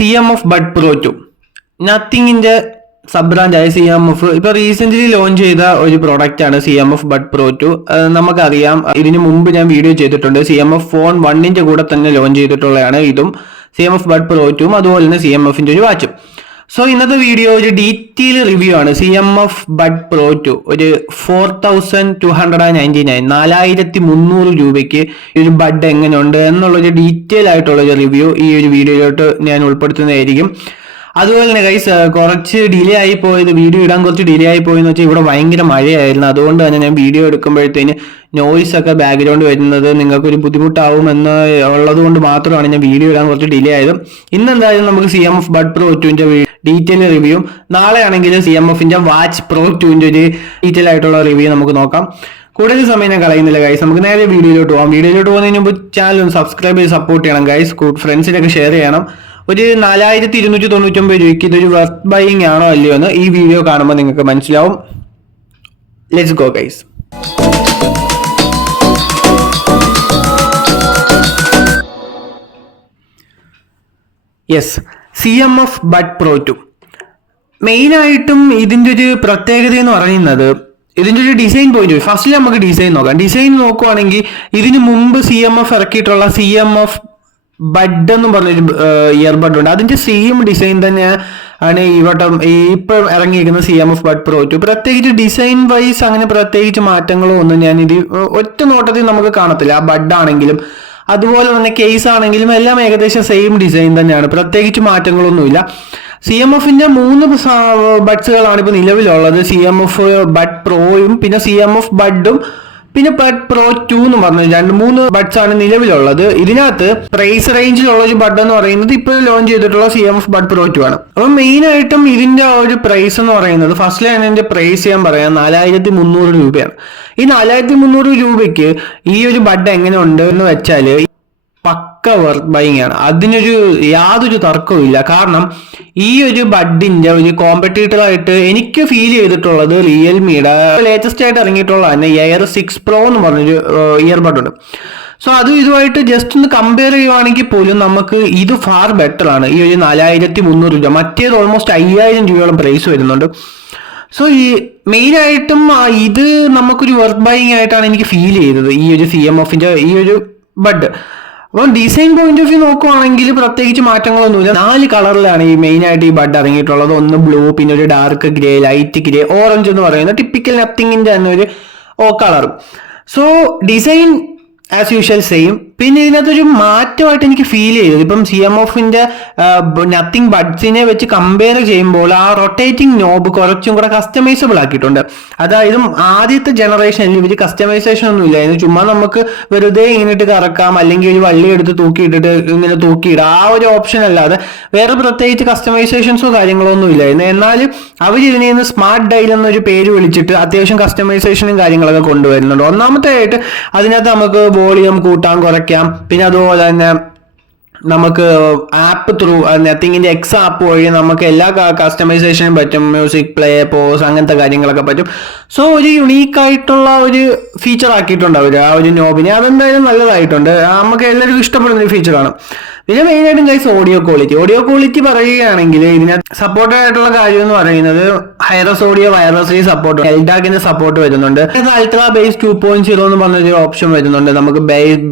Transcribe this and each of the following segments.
CMF Bud Pro 2 നത്തിങ്ങിന്റെ sub ബ്രാൻഡായ CMF ഇപ്പൊ റീസെന്റ് ലോഞ്ച് ചെയ്ത ഒരു പ്രോഡക്റ്റ് ആണ് CMF Bud Pro 2. നമുക്കറിയാം, ഇതിനു മുമ്പ് ഞാൻ വീഡിയോ ചെയ്തിട്ടുണ്ട്. CMF ഫോൺ 1ന്റെ കൂടെ തന്നെ ലോഞ്ച് ചെയ്തിട്ടുള്ളതാണ് ഇതും, CMF Bud Pro 2 അതുപോലെ തന്നെ CMFന്റെ ഒരു വാച്ചും. സോ ഇന്നത്തെ വീഡിയോ ഒരു ഡീറ്റെയിൽ റിവ്യൂ ആണ്. CMF Bud Pro 2 ഒരു 4299 4300 രൂപയ്ക്ക് ഒരു ബഡ് എങ്ങനെയുണ്ട് എന്നുള്ളൊരു ഡീറ്റെയിൽ ആയിട്ടുള്ള ഒരു റിവ്യൂ ഈ ഒരു വീഡിയോയിലോട്ട് ഞാൻ ഉൾപ്പെടുത്തുന്നതായിരിക്കും. അതുപോലെ തന്നെ ഗൈസ്, കുറച്ച് ഡിലേ ആയി പോയത്, വീഡിയോ ഇടാൻ കുറച്ച് ഡിലേ ആയി പോയെന്ന് വെച്ചാൽ ഇവിടെ ഭയങ്കര മഴയായിരുന്നു. അതുകൊണ്ട് തന്നെ ഞാൻ വീഡിയോ എടുക്കുമ്പോഴത്തേന് നോയ്സ് ഒക്കെ ബാക്ക്ഗ്രൗണ്ട് വരുന്നത് നിങ്ങൾക്കൊരു ബുദ്ധിമുട്ടാവും എന്ന് ഉള്ളത് കൊണ്ട് മാത്രമാണ് ഞാൻ വീഡിയോ ഇടാൻ കുറച്ച് ഡിലേ ആയത്. ഇന്ന് എന്തായാലും നമുക്ക് CMF Bud Pro 2ന്റെ ഡീറ്റെയിൽ റിവ്യൂ, നാളെ ആണെങ്കിൽ CMFന്റെ വാച്ച് Pro 2ന്റെ ഒരു ഡീറ്റെയിൽ ആയിട്ടുള്ള റിവ്യൂ നമുക്ക് നോക്കാം. കൂടുതൽ സമയം ഞാൻ കളയുന്നില്ല ഗൈസ്, നമുക്ക് നേരെ വീഡിയോയിലോട്ട് പോകാം. വീഡിയോയിലോട്ട് പോകുന്നതിന് മുമ്പ് ചാനൽ ഒന്ന് സബ്സ്ക്രൈബ് ചെയ്ത് സപ്പോർട്ട് ചെയ്യണം ഗൈസ്. ഫ്രണ്ട്സിനൊക്കെ ഷെയർ ചെയ്യണം. ഒരു 4299 രൂപയ്ക്ക് ഇതൊരു വർത്ത് ബൈയിങ് ആണോ അല്ലയോ എന്ന് ഈ വീഡിയോ കാണുമ്പോൾ നിങ്ങൾക്ക് മനസ്സിലാവും. Let's go guys. Yes, CMF Bud Pro 2 മെയിനായിട്ടും ഇതിൻ്റെ ഒരു പ്രത്യേകത എന്ന് പറയുന്നത് ഇതിൻ്റെ ഒരു ഡിസൈൻ പോയിന്റ്. ഫസ്റ്റിൽ നമുക്ക് ഡിസൈൻ നോക്കാം. ഡിസൈൻ നോക്കുവാണെങ്കിൽ ഇതിന് മുമ്പ് CMF ഇറക്കിയിട്ടുള്ള CMF ബഡ് എന്ന് പറഞ്ഞൊരു ഇയർബഡ് ഉണ്ട്. അതിന്റെ സെയിം ഡിസൈൻ തന്നെ ആണ് ഇപ്പം ഇറങ്ങിയിരിക്കുന്ന CMF Bud Pro 2. പ്രത്യേകിച്ച് ഡിസൈൻ വൈസ് അങ്ങനെ പ്രത്യേകിച്ച് മാറ്റങ്ങളോ ഒന്നും ഞാൻ ഇത് ഒറ്റ നോട്ടത്തിൽ നമുക്ക് കാണത്തില്ല. ആ ബഡ് ആണെങ്കിലും അതുപോലെ തന്നെ കേസ് ആണെങ്കിലും എല്ലാം ഏകദേശം സെയിം ഡിസൈൻ തന്നെയാണ്, പ്രത്യേകിച്ച് മാറ്റങ്ങളൊന്നുമില്ല. CMFന്റെ 3 ബഡ്സുകളാണ് ഇപ്പോൾ നിലവിലുള്ളത്. CMF Bud Proയും പിന്നെ CMF ബഡും പിന്നെ Bud Pro 2 എന്ന് പറഞ്ഞു 2-3 ബഡ്സ് ആണ് നിലവിലുള്ളത്. ഇതിനകത്ത് പ്രൈസ് റേഞ്ചിലുള്ള ഒരു ബഡ് എന്ന് പറയുന്നത് ഇപ്പോൾ ലോഞ്ച് ചെയ്തിട്ടുള്ള CMF Bud Pro 2 ആണ്. അപ്പം മെയിൻ ആയിട്ടും ഇതിന്റെ ഒരു പ്രൈസ് എന്ന് പറയുന്നത്, ഫസ്റ്റ് ലൈൻ ഇതിന്റെ പ്രൈസ് ഞാൻ പറയാം 4300 രൂപയാണ്. ഈ 4300 രൂപയ്ക്ക് ഈ ഒരു ബഡ് എങ്ങനെ ഉണ്ട് എന്ന് വെച്ചാല് പക്ക വർത്ത് ബൈയിങ് ആണ്. അതിനൊരു യാതൊരു തർക്കവും ഇല്ല. കാരണം ഈ ഒരു ബഡിന്റെ ഒരു കോമ്പറ്റീറ്റർ ആയിട്ട് എനിക്ക് ഫീൽ ചെയ്തിട്ടുള്ളത് റിയൽമിയുടെ ലേറ്റസ്റ്റ് ആയിട്ട് ഇറങ്ങിയിട്ടുള്ള തന്നെ Air 6 Pro എന്ന് പറഞ്ഞൊരു ഇയർബഡ് ഉണ്ട്. സോ അത് ഇതുമായിട്ട് ജസ്റ്റ് ഒന്ന് കമ്പയർ ചെയ്യുവാണെങ്കിൽ പോലും നമുക്ക് ഇത് ഫാർ ബെറ്റർ ആണ്. ഈ ഒരു 4300 രൂപ, മറ്റേത് ഓൾമോസ്റ്റ് 5000 രൂപയോളം പ്രൈസ് വരുന്നുണ്ട്. സോ ഈ മെയിനായിട്ടും ഇത് നമുക്കൊരു വർത്ത് ബൈയിങ് ആയിട്ടാണ് എനിക്ക് ഫീൽ ചെയ്തത് ഈ ഒരു CMFന്റെ ഈ ഒരു ബഡ്. അപ്പോൾ ഡിസൈൻ പോയിന്റ് ഓഫ് വ്യൂ നോക്കുവാണെങ്കിൽ പ്രത്യേകിച്ച് മാറ്റങ്ങളൊന്നുമില്ല. 4 കളറിലാണ് ഈ മെയിൻ ആയിട്ട് ഈ ബഡ് ഇറങ്ങിയിട്ടുള്ളത്. ഒന്ന് ബ്ലൂ, പിന്നെ ഒരു dark grey, light grey, orange എന്ന് പറയുന്ന ടിപ്പിക്കൽ നത്തിങ്ങിന്റെ തന്നെ ഒരു colour. So design as usual same. പിന്നെ ഇതിനകത്തൊരു മാറ്റമായിട്ട് എനിക്ക് ഫീൽ ചെയ്തത്, ഇപ്പം CMFന്റെ നത്തിങ് ബഡ്സിനെ വെച്ച് കമ്പയർ ചെയ്യുമ്പോൾ ആ റൊട്ടേറ്റിംഗ് നോബ് കുറച്ചും കൂടെ കസ്റ്റമൈസബിൾ ആക്കിയിട്ടുണ്ട്. അതായത് ആദ്യത്തെ ജനറേഷനിൽ ഇവർ കസ്റ്റമൈസേഷൻ ഒന്നും ഇല്ലായിരുന്നു. ചുമ്മാ നമുക്ക് വെറുതെ ഇങ്ങനെയിട്ട് കറക്കാം, അല്ലെങ്കിൽ ഒരു വള്ളി എടുത്ത് തൂക്കിയിട്ടിട്ട് ഇങ്ങനെ തൂക്കിയിടുക, ആ ഒരു ഓപ്ഷൻ അല്ലാതെ വേറെ പ്രത്യേകിച്ച് കസ്റ്റമൈസേഷൻസോ കാര്യങ്ങളോ ഒന്നും ഇല്ലായിരുന്നു. എന്നാൽ അവർ ഇതിനെ നിന്ന് സ്മാർട്ട് ഡയൽ എന്നൊരു പേര് വിളിച്ചിട്ട് അത്യാവശ്യം കസ്റ്റമൈസേഷനും കാര്യങ്ങളൊക്കെ കൊണ്ടുവരുന്നുണ്ട്. ഒന്നാമത്തെ ആയിട്ട് അതിനകത്ത് നമുക്ക് വോളിയം കൂട്ടാൻ കുറയ്ക്കാം. പിന്നെ അതുപോലെ തന്നെ നമുക്ക് ആപ്പ് ത്രൂ നത്തിങ്ങിന്റെ എക്സ് ആപ്പ് വഴി നമുക്ക് എല്ലാ കസ്റ്റമൈസേഷനും പറ്റും. മ്യൂസിക് പ്ലേ, പോസ്, അങ്ങനത്തെ കാര്യങ്ങളൊക്കെ പറ്റും. സോ ഒരു യുണീക്ക് ആയിട്ടുള്ള ഒരു ഫീച്ചർ ആക്കിയിട്ടുണ്ട് അവർ ആ ഒരു നോബിനെ. അതെന്തായാലും നല്ലതായിട്ടുണ്ട്, നമുക്ക് എല്ലാവർക്കും ഇഷ്ടപ്പെടുന്ന ഒരു ഫീച്ചറാണ്. പിന്നെ മെയിനായിട്ടും ഗൈസ് ഓഡിയോ ക്വാളിറ്റി പറയുകയാണെങ്കിൽ ഇതിനകത്ത് സപ്പോർട്ടഡ് ആയിട്ടുള്ള കാര്യം എന്ന് പറയുന്നത് ഹൈറസ് ഓഡിയോ വയർലെസ്ലി സപ്പോർട്ട്, എൽഡാക്കിന്റെ സപ്പോർട്ട് വരുന്നുണ്ട്. അൾട്രാ ബേസ് 2.0 എന്ന് പറഞ്ഞൊരു ഓപ്ഷൻ വരുന്നുണ്ട്. നമുക്ക്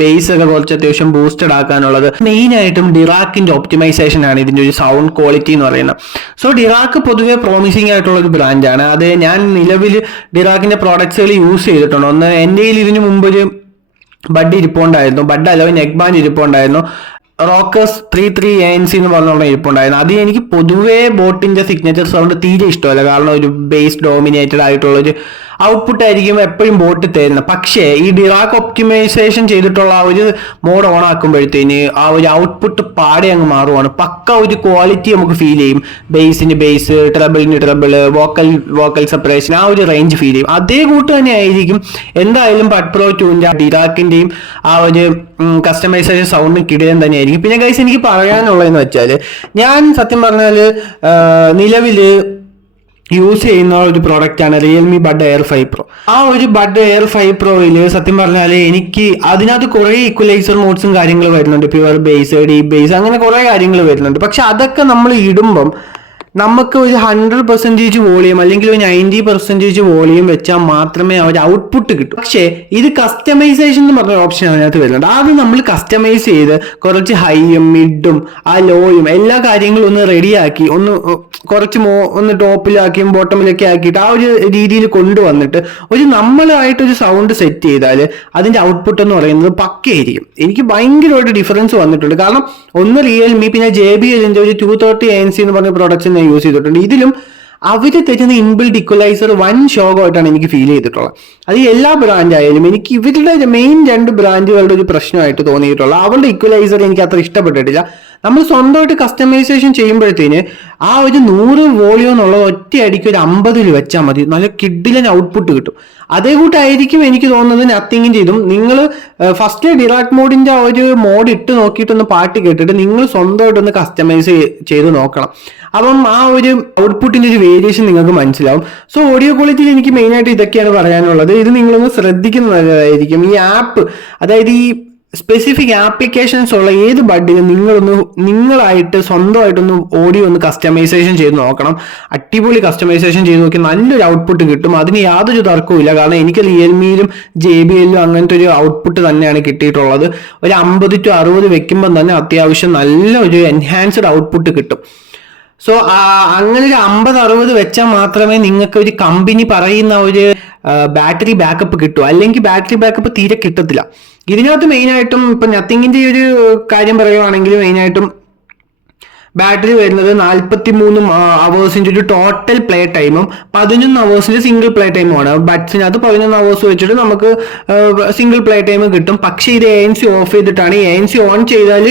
ബേസ് ഒക്കെ കുറച്ച് അത്യാവശ്യം ബൂസ്റ്റഡ് ആക്കാനുള്ളത്. മെയിൻ ആയിട്ടും ഡിറാക്കിന്റെ ഒപ്റ്റിമൈസേഷൻ ആണ് ഇതിന്റെ ഒരു സൗണ്ട് ക്വാളിറ്റി എന്ന് പറയുന്നത്. സോ ഡിറാക്ക് പൊതുവെ പ്രോമിസിംഗ് ആയിട്ടുള്ള ഒരു ബ്രാൻഡാണ്. അത് ഞാൻ നിലവിൽ ഡിറാക്കിന്റെ പ്രോഡക്ട്സുകൾ യൂസ് ചെയ്തിട്ടുണ്ട്. ഒന്ന് എൻ്റെ കയ്യിൽ ഇതിനു മുമ്പ് ഒരു ബഡ് ഇരിപ്പുണ്ടായിരുന്നു, ബഡ് അല്ല നെക്ക് ബാൻഡ് ഇരിപ്പുണ്ടായിരുന്നു. റോക്കേഴ്സ് 33 ANC എന്ന് പറഞ്ഞുള്ള ഇരിപ്പുണ്ടായിരുന്നു. അത് എനിക്ക് പൊതുവേ ബോട്ടിന്റെ സിഗ്നേച്ചർ സൗണ്ട് തീരെ ഇഷ്ടമല്ല. കാരണം ഒരു ബേസ് ഡോമിനേറ്റഡ് ആയിട്ടുള്ള ഒരു ഔട്ട്പുട്ട് ആയിരിക്കും എപ്പോഴും ബോട്ട് തരുന്നത്. പക്ഷേ ഈ ഡിറാക്ക് ഒപ്റ്റിമൈസേഷൻ ചെയ്തിട്ടുള്ള ആ ഒരു മോഡ് ഓൺ ആക്കുമ്പോഴത്തേന് ആ ഒരു ഔട്ട്പുട്ട് പാടെ അങ്ങ് മാറുവാണ്. പക്ക ഒരു ക്വാളിറ്റി നമുക്ക് ഫീൽ ചെയ്യും. ബേസിന് ബേസ്, ട്രബിളിന് ട്രബിൾ, വോക്കൽ സെപ്പറേഷൻ, ആ ഒരു റേഞ്ച് ഫീൽ ചെയ്യും. അതേ കൂട്ട് തന്നെ ആയിരിക്കും എന്തായാലും Bud Pro 2ന്റെ ഡിറാക്കിന്റെയും ആ ഒരു കസ്റ്റമൈസേഷൻ സൗണ്ടും കിടിലൻ തന്നെയായിരിക്കും. പിന്നെ ഗൈസ് എനിക്ക് പറയാനുള്ളതെന്ന് വെച്ചാൽ, ഞാൻ സത്യം പറഞ്ഞാൽ നിലവില് യൂസ് ചെയ്യുന്ന ഒരു പ്രോഡക്റ്റ് ആണ് റിയൽമി ബഡ് എയർ 5 പ്രോ. ആ ഒരു ബഡ് എയർ 5 പ്രോയിൽ സത്യം പറഞ്ഞാൽ എനിക്ക് അതിനകത്ത് കുറെ ഈക്വലൈസർ മോഡ്സും കാര്യങ്ങൾ വരുന്നുണ്ട്, പ്യുവർ ബേസ്, ഡീപ് ബേസ്, അങ്ങനെ കുറെ കാര്യങ്ങൾ വരുന്നുണ്ട്. പക്ഷെ അതൊക്കെ നമ്മൾ ഇടുമ്പം നമുക്ക് ഒരു 100% വോളിയം അല്ലെങ്കിൽ ഒരു 90% വോളിയം വെച്ചാൽ മാത്രമേ ആ ഒരു ഔട്ട്പുട്ട് കിട്ടൂ. പക്ഷേ ഇത് കസ്റ്റമൈസേഷൻ എന്ന് പറഞ്ഞ ഓപ്ഷൻ അതിനകത്ത് വരുന്നുണ്ട്. അത് നമ്മൾ കസ്റ്റമൈസ് ചെയ്ത് കുറച്ച് ഹൈയും മിഡും ആ ലോയും എല്ലാ കാര്യങ്ങളും ഒന്ന് റെഡിയാക്കി കുറച്ച് ഒന്ന് ടോപ്പിലാക്കിയും ബോട്ടമിലൊക്കെ ആക്കിയിട്ട് ആ ഒരു രീതിയിൽ കൊണ്ടുവന്നിട്ട് നമ്മളായിട്ടൊരു സൗണ്ട് സെറ്റ് ചെയ്താൽ അതിന്റെ ഔട്ട്പുട്ട് എന്ന് പറയുന്നത് പക്കയായിരിക്കും. എനിക്ക് ഭയങ്കരമായിട്ട് ഡിഫറൻസ് വന്നിട്ടുണ്ട്. കാരണം ഒന്ന് റിയൽമി, പിന്നെ JBLന്റെ ഒരു 230 ANC എന്ന് പറഞ്ഞ പ്രോഡക്റ്റ്സ് ഞാൻ യൂസ് ചെയ്തിട്ടുണ്ട്. ഇതിലും അവര് തരുന്ന ഇൻബിൽഡ് ഇക്വലൈസർ വൻ ഷോകമായിട്ടാണ് എനിക്ക് ഫീൽ ചെയ്തിട്ടുള്ളത്. അത് എല്ലാ ബ്രാൻഡ് ആയാലും എനിക്ക് ഇവരുടെ മെയിൻ 2 ബ്രാൻഡുകളുടെ ഒരു പ്രശ്നമായിട്ട് തോന്നിയിട്ടുള്ളത്. അവരുടെ ഇക്വലൈസർ എനിക്ക് അത്ര ഇഷ്ടപ്പെട്ടിട്ടില്ല. നമ്മൾ സ്വന്തമായിട്ട് കസ്റ്റമൈസേഷൻ ചെയ്യുമ്പോഴത്തേന് ആ ഒരു 100 വോളിയം എന്നുള്ളത് ഒറ്റയടിക്ക് ഒരു 50 വെച്ചാൽ മതി, നല്ല കിഡിലൻ ഔട്ട്പുട്ട് കിട്ടും. അതേ കൂട്ടായിരിക്കും എനിക്ക് തോന്നുന്നത് നത്തിങ്ങിൻ്റെ ഇതും. നിങ്ങൾ ഫസ്റ്റ് ഡിറാക്ട് മോഡിന്റെ ആ ഒരു മോഡ് ഇട്ട് നോക്കിയിട്ടൊന്ന് പാട്ട് കേട്ടിട്ട് നിങ്ങൾ സ്വന്തമായിട്ടൊന്ന് കസ്റ്റമൈസ് ചെയ്ത് നോക്കണം. അപ്പം ആ ഒരു ഔട്ട്പുട്ടിന്റെ ഒരു വേരിയേഷൻ നിങ്ങൾക്ക് മനസ്സിലാവും. സോ ഓഡിയോ ക്വാളിറ്റിയിൽ എനിക്ക് മെയിനായിട്ട് ഇതൊക്കെയാണ് പറയാനുള്ളത്. ഇത് നിങ്ങളൊന്ന് ശ്രദ്ധിക്കുന്നതായിരിക്കും. ഈ ആപ്പ്, അതായത് ഈ സ്പെസിഫിക് ആപ്ലിക്കേഷൻസ് ഉള്ള ഏത് ബഡിലും നിങ്ങളായിട്ട് സ്വന്തമായിട്ടൊന്ന് ഓഡിയോ ഒന്ന് കസ്റ്റമൈസേഷൻ ചെയ്ത് നോക്കണം. അടിപൊളി കസ്റ്റമൈസേഷൻ ചെയ്ത് നോക്കി നല്ലൊരു ഔട്ട്പുട്ട് കിട്ടും. അതിന് യാതൊരു തർക്കവും ഇല്ല. കാരണം എനിക്ക് റിയൽമിയിലും JBLലും അങ്ങനത്തെ ഒരു ഔട്ട്പുട്ട് തന്നെയാണ് കിട്ടിയിട്ടുള്ളത്. ഒരു 50 to 60 വെക്കുമ്പോൾ തന്നെ അത്യാവശ്യം നല്ലൊരു എൻഹാൻസ്ഡ് ഔട്ട്പുട്ട് കിട്ടും. സോ അങ്ങനെ ഒരു 50-60 വെച്ചാൽ മാത്രമേ നിങ്ങൾക്ക് ഒരു കമ്പനി പറയുന്ന ഒരു ബാറ്ററി ബാക്കപ്പ് കിട്ടൂ. അല്ലെങ്കിൽ ബാറ്ററി ബാക്കപ്പ് തീരെ കിട്ടത്തില്ല. ഇതിനകത്ത് മെയിനായിട്ടും ഇപ്പൊ നത്തിങ്ങിന്റെ ഒരു കാര്യം പറയുവാണെങ്കിൽ മെയിനായിട്ടും ബാറ്ററി വരുന്നത് 43 അവേഴ്സിന്റെ ഒരു ടോട്ടൽ പ്ലേ ടൈമും 11 അവേഴ്സിന്റെ സിംഗിൾ പ്ലേ ടൈമുമാണ്. ബഡ്സിനകത്ത് 11 അവേഴ്സ് വെച്ചിട്ട് നമുക്ക് സിംഗിൾ പ്ലേ ടൈം കിട്ടും. പക്ഷേ ഇത് ANC ഓഫ് ചെയ്തിട്ടാണ്. ANC ഓൺ ചെയ്താൽ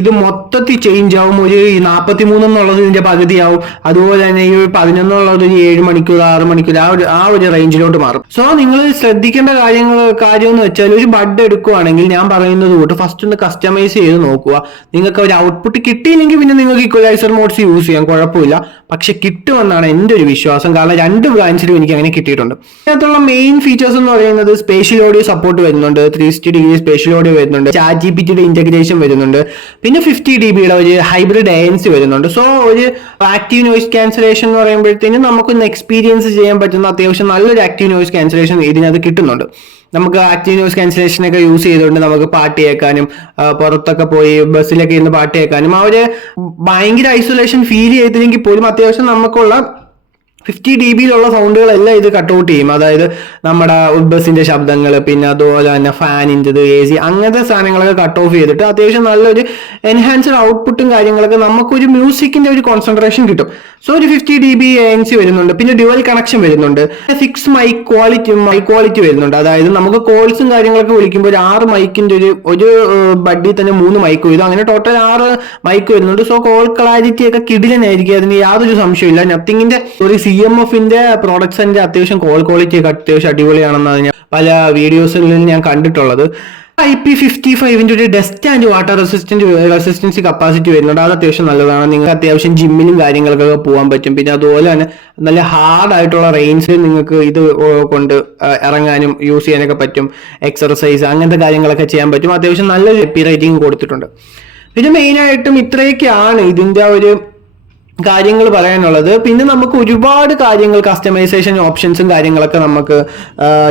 ഇത് മൊത്തത്തിൽ ചേഞ്ച് ആവും. ഒരു 43 എന്നുള്ളത് ഇതിന്റെ പകുതിയാവും. അതുപോലെ തന്നെ ഈ 11 എന്നുള്ളത് ഒരു 7 മണിക്കൂർ 6 മണിക്കൂർ ആ ഒരു റേഞ്ചിലോട്ട് മാറും. സോ നിങ്ങൾ ശ്രദ്ധിക്കേണ്ട കാര്യം എന്ന് വെച്ചാൽ ഒരു ബഡ് എടുക്കുവാണെങ്കിൽ ഞാൻ പറയുന്നത് കൂട്ട് ഫസ്റ്റ് ഒന്ന് കസ്റ്റമൈസ് ചെയ്ത് നോക്കുക. നിങ്ങൾക്ക് ഒരു ഔട്ട്പുട്ട് കിട്ടിയില്ലെങ്കിൽ പിന്നെ നിങ്ങൾക്ക് ഇക്വലൈസർ മോഡ്സ് യൂസ് ചെയ്യാൻ കുഴപ്പമില്ല. പക്ഷെ കിട്ടുമെന്നാണ് എൻ്റെ ഒരു വിശ്വാസം. കാരണം 2 ബ്രാൻഡ്സിലും എനിക്ക് അങ്ങനെ കിട്ടിയിട്ടുണ്ട്. ഇതിനകത്തുള്ള മെയിൻ ഫീച്ചേഴ്സ് എന്ന് പറയുന്നത് സ്പേഷ്യൽ ഓഡിയോ സപ്പോർട്ട് വരുന്നുണ്ട്, 360 ഡിഗ്രി സ്പേഷ്യൽ ഓഡിയോ വരുന്നുണ്ട്, ChatGPTയുടെ ഇന്റഗ്രേഷൻ വരുന്നുണ്ട്, പിന്നെ 50 dBയുടെ ഒരു ഹൈബ്രിഡ് ANC വരുന്നുണ്ട്. സോ ഒരു ആക്റ്റീവ് നോയിസ് ക്യാൻസലേഷൻ എന്ന് പറയുമ്പോഴത്തേനും നമുക്കൊന്ന് എക്സ്പീരിയൻസ് ചെയ്യാൻ പറ്റുന്ന അത്യാവശ്യം നല്ലൊരു ആക്റ്റീവ് നോയിസ് ക്യാൻസലേഷൻ ഇതിനകത്ത് കിട്ടുന്നുണ്ട്. നമുക്ക് ആക്റ്റീവ് നോയിസ് ക്യാൻസലേഷൻ ഒക്കെ യൂസ് ചെയ്തുകൊണ്ട് നമുക്ക് പാട്ട് കേൾക്കാനും പുറത്തൊക്കെ പോയി ബസ്സിലൊക്കെ ഇരുന്ന് പാട്ട് കേൾക്കാനും ആ ഒരു ഭയങ്കര ഐസൊലേഷൻ ഫീൽ ചെയ്തില്ലെങ്കിൽ പോലും അത്യാവശ്യം നമുക്കുള്ള 50 dBയിലുള്ള സൗണ്ടുകളെല്ലാം ഇത് കട്ട് ഔട്ട് ചെയ്യും. അതായത് നമ്മുടെ ബസ്സിന്റെ ശബ്ദങ്ങൾ, പിന്നെ അതുപോലെ തന്നെ ഫാനിൻ്റെത്, AC, അങ്ങനത്തെ സാധനങ്ങളൊക്കെ കട്ട് ഓഫ് ചെയ്തിട്ട് അത്യാവശ്യം നല്ലൊരു എൻഹാൻസ്ഡ് ഔട്ട്പുട്ടും കാര്യങ്ങളൊക്കെ നമുക്കൊരു മ്യൂസിക്കിന്റെ ഒരു കോൺസെൻട്രേഷൻ കിട്ടും. സോ ഒരു 50 dB ANC വരുന്നുണ്ട്. പിന്നെ ഡ്യുവൽ കണക്ഷൻ വരുന്നുണ്ട്. 6 മൈക്ക് ക്വാളിറ്റി വരുന്നുണ്ട്. അതായത് നമുക്ക് കോൾസും കാര്യങ്ങളൊക്കെ വിളിക്കുമ്പോൾ ഒരു 6 മൈക്കിന്റെ ഒരു ബഡിൽ തന്നെ 3 മൈക്ക് വരും. അങ്ങനെ ടോട്ടൽ 6 മൈക്ക് വരുന്നുണ്ട്. സോ കോൾ ക്ലാരിറ്റി ഒക്കെ കിടിലനായിരിക്കും. അതിന് യാതൊരു സംശയമില്ല. നത്തിങ്ങിന്റെ ഒരു CMFന്റെ പ്രോഡക്ട്സിന്റെ അത്യാവശ്യം കോൾ ക്വാളിറ്റി ഒക്കെ അത്യാവശ്യം അടിപൊളിയാണെന്നാണ് ഞാൻ പല വീഡിയോസിൽ ഞാൻ കണ്ടിട്ടുള്ളത്. IP55ന്റെ ഒരു dust and water resistancy capacity വരുന്നുണ്ട്. അത് അത്യാവശ്യം നല്ലതാണ്. നിങ്ങൾക്ക് അത്യാവശ്യം ജിമ്മിലും കാര്യങ്ങൾക്കൊക്കെ പോകാൻ പറ്റും. പിന്നെ അതുപോലെ തന്നെ നല്ല ഹാർഡ് ആയിട്ടുള്ള റേഞ്ചിൽ നിങ്ങൾക്ക് ഇത് കൊണ്ട് ഇറങ്ങാനും യൂസ് ചെയ്യാനൊക്കെ പറ്റും. എക്സർസൈസ് അങ്ങനത്തെ കാര്യങ്ങളൊക്കെ ചെയ്യാൻ പറ്റും. അത്യാവശ്യം നല്ലൊരു എപ്പി റേറ്റിംഗ് കൊടുത്തിട്ടുണ്ട്. പിന്നെ മെയിനായിട്ടും ഇത്രയൊക്കെയാണ് ഇതിന്റെ ഒരു കാര്യങ്ങൾ പറയാനുള്ളത്. പിന്നെ നമുക്ക് ഒരുപാട് കാര്യങ്ങൾ കസ്റ്റമൈസേഷൻ ഓപ്ഷൻസും കാര്യങ്ങളൊക്കെ നമുക്ക്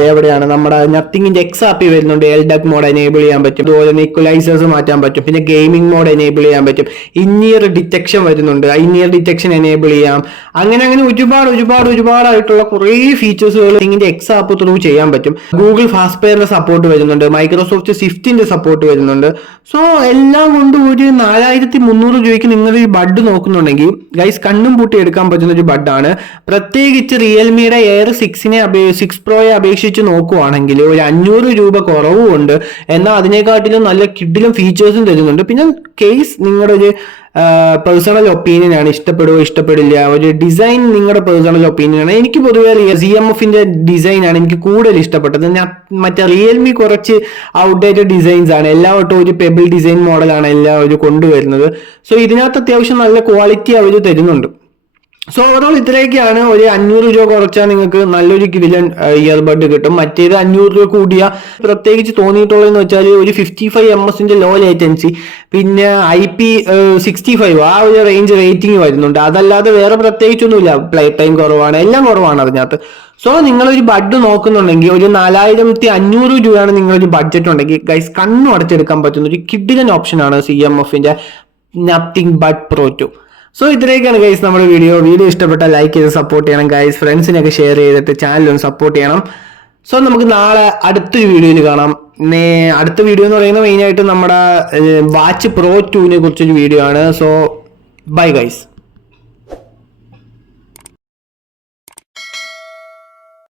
എവിടെയാണ് നമ്മുടെ നത്തിങ്ങിന്റെ XRP വരുന്നുണ്ട്. LDAC മോഡ് എനേബിൾ ചെയ്യാൻ പറ്റും. അതുപോലെ തന്നെ ഇക്വലൈസേഴ്സ് മാറ്റാൻ പറ്റും. പിന്നെ ഗെയിമിംഗ് മോഡ് എനേബിൾ ചെയ്യാൻ പറ്റും. ഇന്നിയർ ഡിറ്റക്ഷൻ വരുന്നുണ്ട്. ഇന്നിയർ ഡിറ്റക്ഷൻ എനേബിൾ ചെയ്യാം. അങ്ങനെ ഒരുപാടായിട്ടുള്ള കുറേ ഫീച്ചേഴ്സുകൾ ഇതിന്റെ XRP ത്രൂ ചെയ്യാൻ പറ്റും. ഗൂഗിൾ ഫാസ്റ്റ് പെയറിന്റെ സപ്പോർട്ട് വരുന്നുണ്ട്. മൈക്രോസോഫ്റ്റ് സ്വിഫ്റ്റിന്റെ സപ്പോർട്ട് വരുന്നുണ്ട്. സോ എല്ലാം കൊണ്ടും ഒരു 4300 രൂപയ്ക്ക് നിങ്ങൾ ഈ ബഡ് നോക്കുന്നുണ്ടെങ്കിൽ ഗൈസ് കണ്ണും പൂട്ടി എടുക്കാൻ പറ്റുന്ന ഒരു ബഡാണ്. പ്രത്യേകിച്ച് റിയൽമിയുടെ എയർ 6 പ്രോയെ അപേക്ഷിച്ച് നോക്കുവാണെങ്കിൽ ഒരു 500 രൂപ കുറവുണ്ട്. എന്നാൽ അതിനെക്കാട്ടിലും നല്ല കിഡിലും ഫീച്ചേഴ്സും തരുന്നുണ്ട്. പിന്നെ കേസ് നിങ്ങളുടെ ഒരു പേഴ്സണൽ ഒപ്പീനിയൻ ആണ്. ഇഷ്ടപ്പെടില്ല. ഒരു ഡിസൈൻ നിങ്ങളുടെ പേഴ്സണൽ ഒപ്പീനിയൻ ആണ്. എനിക്ക് പൊതുവെ CMFന്റെ ഡിസൈൻ ആണ് എനിക്ക് കൂടുതൽ ഇഷ്ടപ്പെട്ടത്. മറ്റേ റിയൽമി കുറച്ച് ഔട്ട്ഡേറ്റഡ് ഡിസൈൻസ് ആണ്. എല്ലാവട്ടും ഒരു പെബിൾ ഡിസൈൻ മോഡലാണ് എല്ലാവരും കൊണ്ടുവരുന്നത്. സോ ഇതിനകത്ത് അത്യാവശ്യം നല്ല ക്വാളിറ്റി അവർ തരുന്നുണ്ട്. സോ ഓവറോൾ ഇത്രയൊക്കെയാണ്. ഒരു 500 രൂപ കുറച്ചാൽ നിങ്ങൾക്ക് നല്ലൊരു കിടിലൻ ഇയർബഡ് കിട്ടും. മറ്റേത് 500 രൂപ കൂടിയ പ്രത്യേകിച്ച് തോന്നിയിട്ടുള്ളതെന്ന് വെച്ചാൽ ഒരു 55 ലോ ലേറ്റൻസി, പിന്നെ IP65 ആ ഒരു റേഞ്ച് റേറ്റിംഗ് വരുന്നുണ്ട്. അതല്ലാതെ വേറെ പ്രത്യേകിച്ചൊന്നുമില്ല. പ്ലേ ടൈം കുറവാണ്, എല്ലാം കുറവാണ് അതിനകത്ത്. സോ നിങ്ങളൊരു ബഡ് നോക്കുന്നുണ്ടെങ്കിൽ ഒരു 4500 രൂപയാണ് നിങ്ങളൊരു ബഡ്ജറ്റ് ഉണ്ടെങ്കിൽ ഗൈസ് കണ്ണു അടച്ചെടുക്കാൻ പറ്റുന്ന ഒരു കിടിലൻ ഓപ്ഷനാണ് CMFന്റെ നത്തിങ് ബഡ് പ്രോ 2. സോ ഇത്രയൊക്കെയാണ് ഗൈസ് നമ്മുടെ വീഡിയോ ഇഷ്ടപ്പെട്ടാൽ ലൈക്ക് ചെയ്ത് സപ്പോർട്ട് ചെയ്യണം ഗൈസ്. ഫ്രണ്ട്സിനൊക്കെ ഷെയർ ചെയ്തിട്ട് ചാനൽ ഒന്ന് സപ്പോർട്ട് ചെയ്യണം. സോ നമുക്ക് നാളെ അടുത്തൊരു വീഡിയോയിൽ കാണാം. അടുത്ത വീഡിയോ എന്ന് പറയുന്നത് മെയിനായിട്ട് നമ്മുടെ വാച്ച് പ്രോ 2നെ കുറിച്ചൊരു വീഡിയോ ആണ്. So bye guys.